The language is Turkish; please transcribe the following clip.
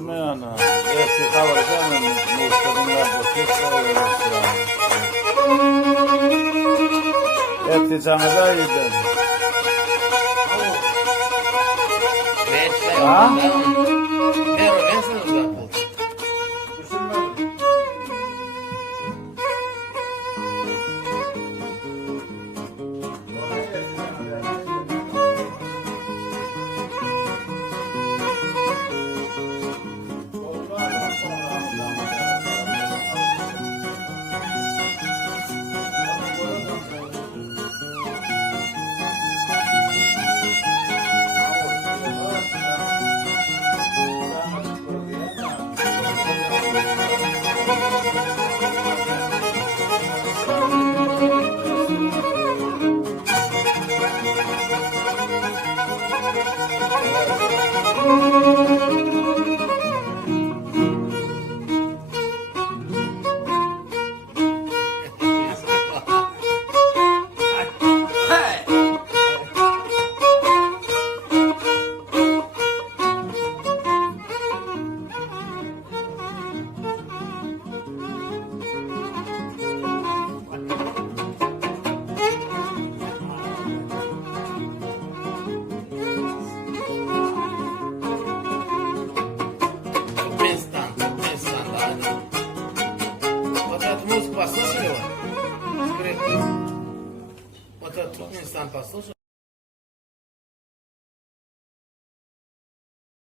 mu yani? Eti kavuracağım, ne istediğinler bakıyorsa eti canıda yedim. Ha? Pero eso no da poco. Passou, senhor? Outra turma está passou, senhor?